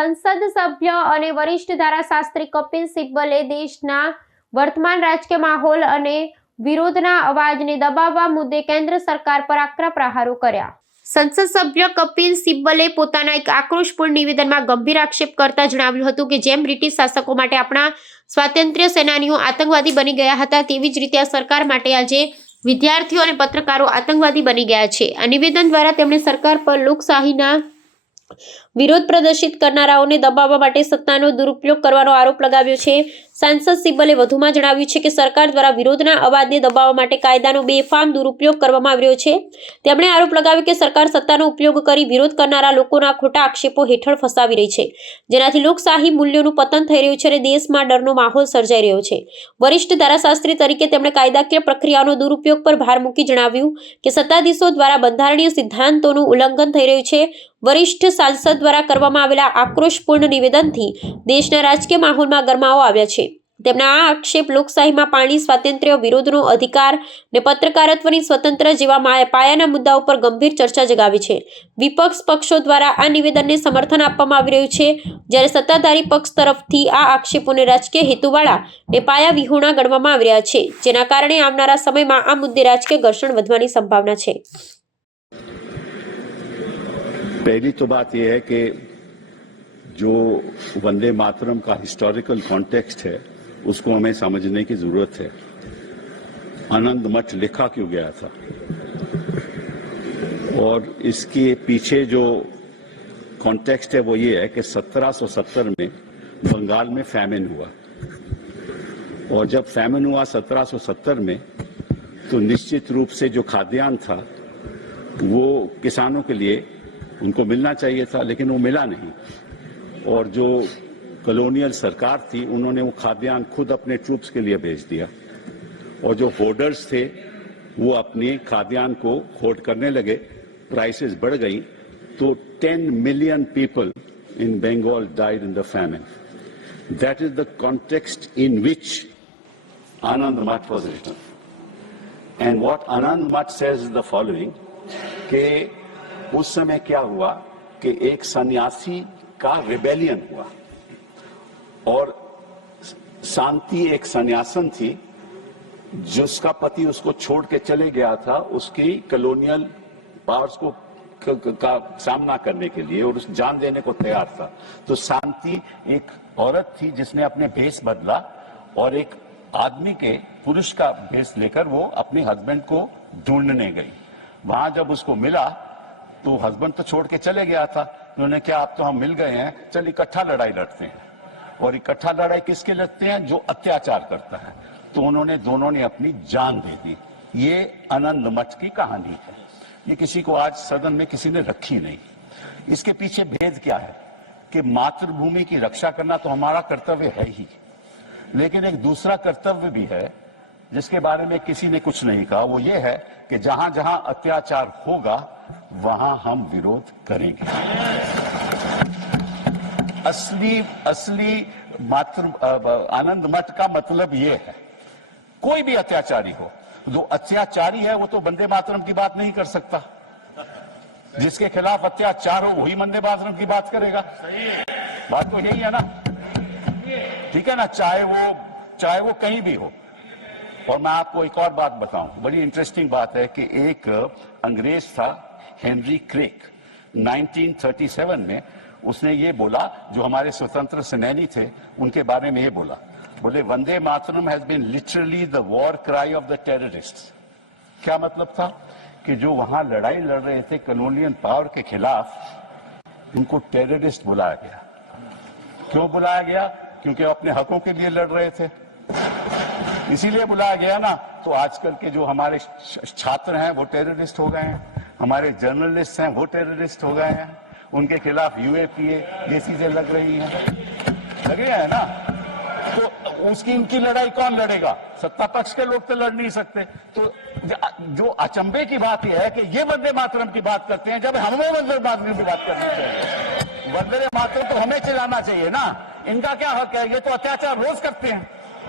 સંસદ સભ્ય અને વરિષ્ઠ ધારાશાસ્ત્રી કપિલ સિબ્બલે દેશના વર્તમાન રાજકીય માહોલ અને વિરોધના અવાજને દબાવવા મુદ્દે કેન્દ્ર સરકાર પર આકરા પ્રહારો કર્યા। સંસદ સભ્ય કપિલ સિબ્બલે પોતાના એક આક્રોશપૂર્ણ નિવેદનમાં ગંભીર આક્ષેપ કરતા જણાવ્યું હતું કે જેમ બ્રિટિશ શાસકો માટે આપણા સ્વાતંત્ર્ય સેનાનીઓ આતંકવાદી બની ગયા હતા, તેવી જ રીતે આ સરકાર માટે આજે વિદ્યાર્થીઓ અને પત્રકારો આતંકવાદી બની ગયા છે। આ નિવેદન દ્વારા તેમણે સરકાર પર લોકશાહીના વિરોધ પ્રદર્શિત કરનારાઓને દબાવવા માટે સત્તાનો દુરુપયોગ કરવાનો આરોપ લગાવ્યો છે। સાંસદ સિબ્બલે વધુમાં જણાવ્યું છે કે સરકાર દ્વારા વિરોધના અવાજને દબાવવા માટે કાયદાનો બેફામ દુરુપયોગ કરવામાં આવ્યો છે। તેમણે આરોપ લગાવ્યો કે સરકાર સત્તાનો ઉપયોગ કરી વિરોધ કરનારા લોકોના ખોટા આક્ષેપો હેઠળ ફસાવી રહી છે, જેનાથી લોકશાહી મૂલ્યોનું પતન થઈ રહ્યું છે અને દેશમાં ડરનો માહોલ સર્જાઈ રહ્યો છે। વરિષ્ઠ ધારાશાસ્ત્રી તરીકે તેમણે કાયદાકીય પ્રક્રિયાનો દુરુપયોગ પર ભાર મૂકી જણાવ્યું કે સત્તાધીશો દ્વારા બંધારણીય સિદ્ધાંતોનું ઉલ્લંઘન થઈ રહ્યું છે। વરિષ્ઠ સાંસદ દ્વારા કરવામાં આવેલા આક્રોશપૂર્ણ નિવેદનથી દેશના રાજકીય માહોલમાં ગરમાવો આવ્યા છે। તેમના આ આક્ષેપ લોકશાહીમાં પાણી, સ્વાતંત્ર્ય, વિરોધનો અધિકાર અને પત્રકારત્વની સ્વતંત્રતા જેવા પાયાના મુદ્દાઓ પર ગંભીર ચર્ચા જગાવી છે। વિપક્ષ પક્ષો દ્વારા આ નિવેદનને સમર્થન આપવામાં આવી રહ્યું છે, જ્યારે સત્તાધારી પક્ષ તરફથી આ આક્ષેપોને રાજકીય હેતુવાળા અને પાયાવિહોણા ગણવામાં આવી રહ્યા છે, જેના કારણે આવનારા સમયમાં આ મુદ્દે રાજકીય ઘર્ષણ વધવાની સંભાવના છે। पहली तो बात यह है कि जो वंदे मातरम का हिस्टोरिकल कॉन्टेक्स्ट है उसको हमें समझने की जरूरत है। आनंद मठ लिखा क्यों गया था और इसके पीछे जो कॉन्टेक्स्ट है वो ये है कि 1770 में बंगाल में फैमिन हुआ और जब फैमिन हुआ 1770 में तो निश्चित रूप से जो खाद्यान्न था वो किसानों के लिए उनको मिलना चाहिए था, लेकिन वो मिला नहीं। और जो कॉलोनियल सरकार थी उन्होंने वो खाद्यान्न खुद अपने ट्रूप्स के लिए भेज दिया और जो होर्डर्स थे वो अपने खाद्यान्न को होर्ड करने लगे, प्राइसेस बढ़ गई, तो 10 million people in Bengal died in the famine. That is the context in which Anand Math was written and what Anand Math says is the following के उस समय क्या हुआ कि एक सन्यासी का रिबेलियन हुआ और शांति एक सन्यासन थी जिसका पति उसको छोड़ के चले गया था उसकी कॉलोनियल पावर्स को का सामना करने के लिए और उस जान देने को तैयार था। तो शांति एक औरत थी जिसने अपने भेष बदला और एक आदमी के पुरुष का भेष लेकर वो अपने हस्बैंड को ढूंढने गई। वहां जब उसको मिला तो हस्बैंड तो छोड़ के चले गया था। उन्होंने क्या, अब तो हम मिल गए हैं, चल इकट्ठा लड़ाई लड़ते हैं। और इकट्ठा लड़ाई किसके लड़ते हैं? जो अत्याचार करता है। तो उन्होंने दोनों ने अपनी जान दे दी। ये आनंद मठ की कहानी है। ये किसी को आज सदन में किसी ने रखी नहीं। इसके पीछे भेद क्या है कि मातृभूमि की रक्षा करना तो हमारा कर्तव्य है ही, लेकिन एक दूसरा कर्तव्य भी है जिसके बारे में किसी ने कुछ नहीं कहा। वो ये है कि जहां जहां अत्याचार होगा वहां हम विरोध करेंगे। असली आनंद मठ का मतलब ये है, कोई भी अत्याचारी हो, जो अत्याचारी है वो तो वंदे मातरम की बात नहीं कर सकता। जिसके खिलाफ अत्याचार हो वही वंदे मातरम की बात करेगा। बात तो यही है ना, ठीक है ना, चाहे वो कहीं भी हो। और मैं आपको एक और बात बताऊं, बड़ी इंटरेस्टिंग बात है कि एक अंग्रेज था हेनरी क्रेक, 1937 में उसने ये बोला, जो हमारे स्वतंत्र सेनानी थे उनके बारे में ये बोले Vande Mataram has been literally the war cry of the terrorists. क्या मतलब था कि जो वहां लड़ाई लड़ रहे थे कॉलोनियल पावर के खिलाफ, उनको टेररिस्ट बुलाया गया। क्यों बुलाया गया? क्योंकि वो अपने हकों के लिए लड़ रहे थे, इसीलिए बुलाया गया ना। तो आजकल के जो हमारे छात्र हैं वो टेररिस्ट हो गए हैं, हमारे जर्नलिस्ट हैं वो टेररिस्ट हो गए हैं, उनके खिलाफ यूएपीए ये चीजें लग रही हैं, लग रही है ना। तो उनकी लड़ाई कौन लड़ेगा? सत्ता पक्ष के लोग तो लड़ नहीं सकते। तो जो अचंभे की बात यह है कि ये वंदे मातरम की बात करते हैं जब हमें वंदे मातरम की बात करनी चाहिए। वंदे मातरम तो हमें चिल्लाना चाहिए ना, इनका क्या हक है? ये तो अत्याचार रोज करते हैं।